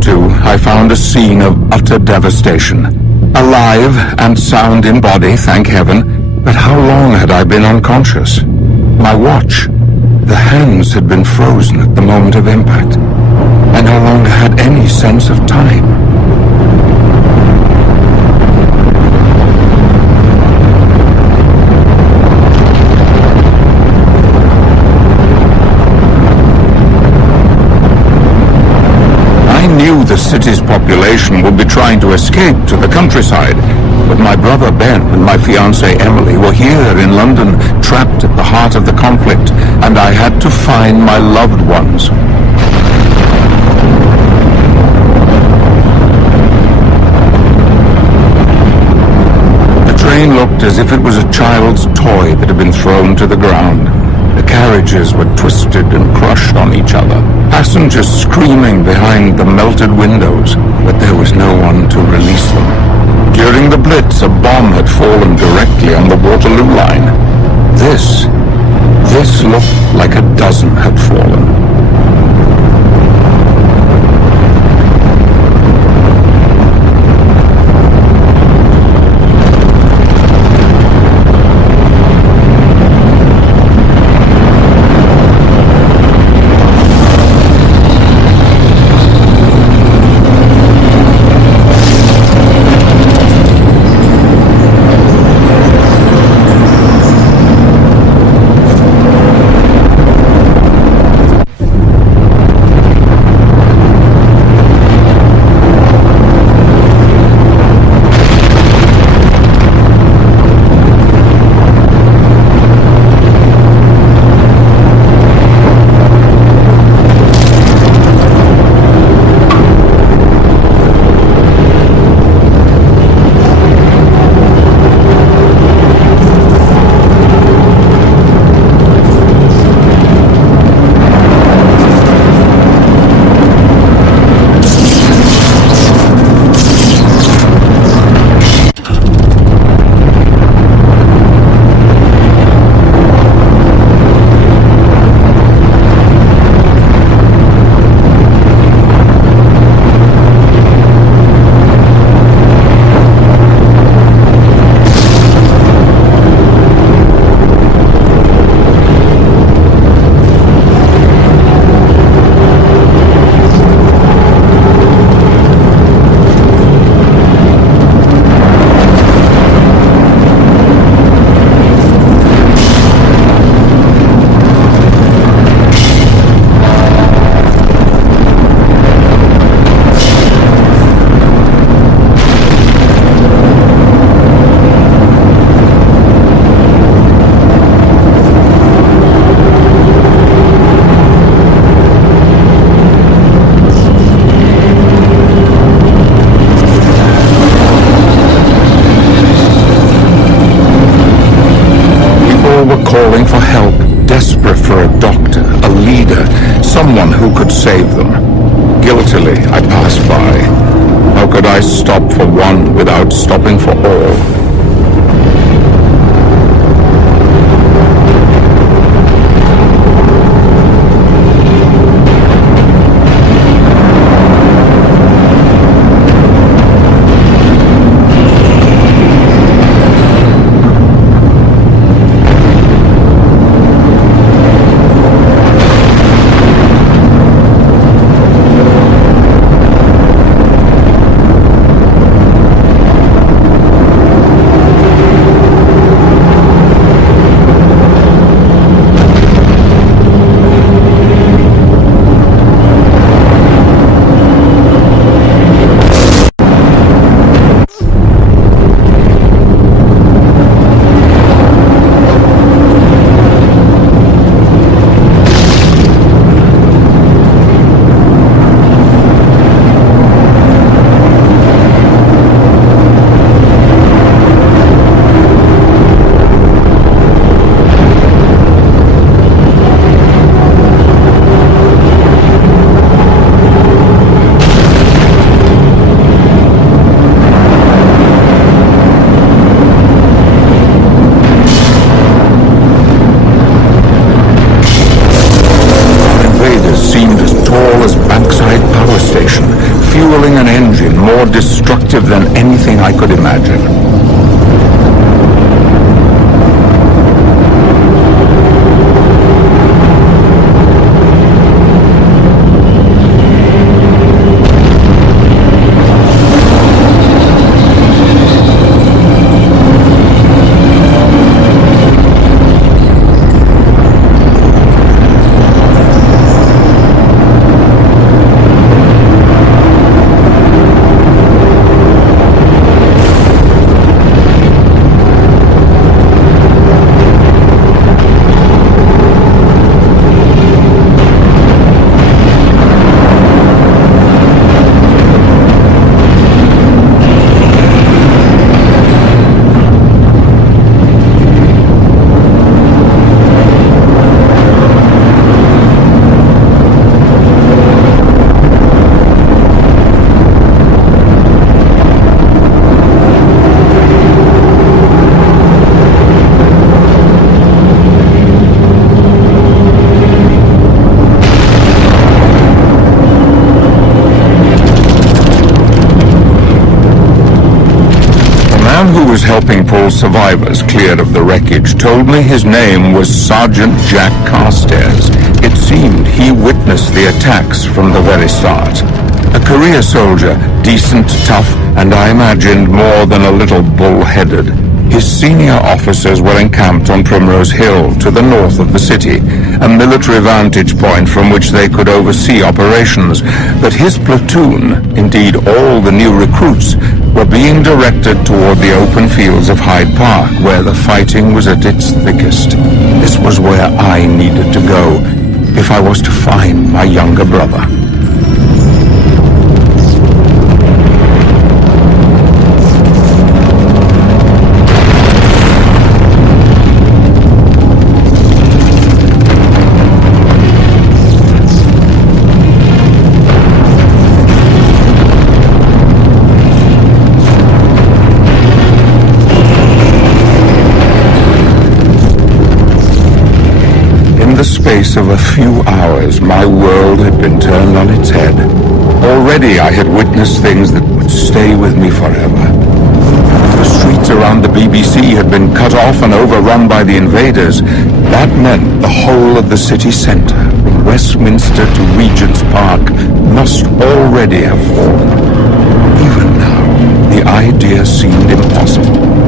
to, I found a scene of utter devastation. Alive and sound in body, thank heaven, but how long had I been unconscious? My watch, the hands had been frozen at the moment of impact. I no longer had any sense of time. The city's population would be trying to escape to the countryside, but my brother Ben and my fiancée Emily were here in London, trapped at the heart of the conflict, and I had to find my loved ones. The train looked as if it was a child's toy that had been thrown to the ground. The carriages were twisted and crushed on each other, passengers screaming behind the melted windows, but there was no one to release them. During the Blitz, a bomb had fallen directly on the Waterloo line. This looked like a dozen had fallen. Calling for help, desperate for a doctor, a leader, someone who could save them. Guiltily, I passed by. How could I stop for one without stopping for all? fueling an engine more destructive than anything I could imagine. The man who was helping pull survivors clear of the wreckage told me his name was Sergeant Jack Carstairs. It seemed he witnessed the attacks from the very start. A career soldier, decent, tough, and I imagined more than a little bull-headed. His senior officers were encamped on Primrose Hill, to the north of the city, a military vantage point from which they could oversee operations. But his platoon, indeed all the new recruits, were being directed toward the open fields of Hyde Park, where the fighting was at its thickest. This was where I needed to go, if I was to find my younger brother. In the space of a few hours, my world had been turned on its head. Already I had witnessed things that would stay with me forever. If the streets around the BBC had been cut off and overrun by the invaders, that meant the whole of the city centre, from Westminster to Regent's Park, must already have fallen. Even now, the idea seemed impossible.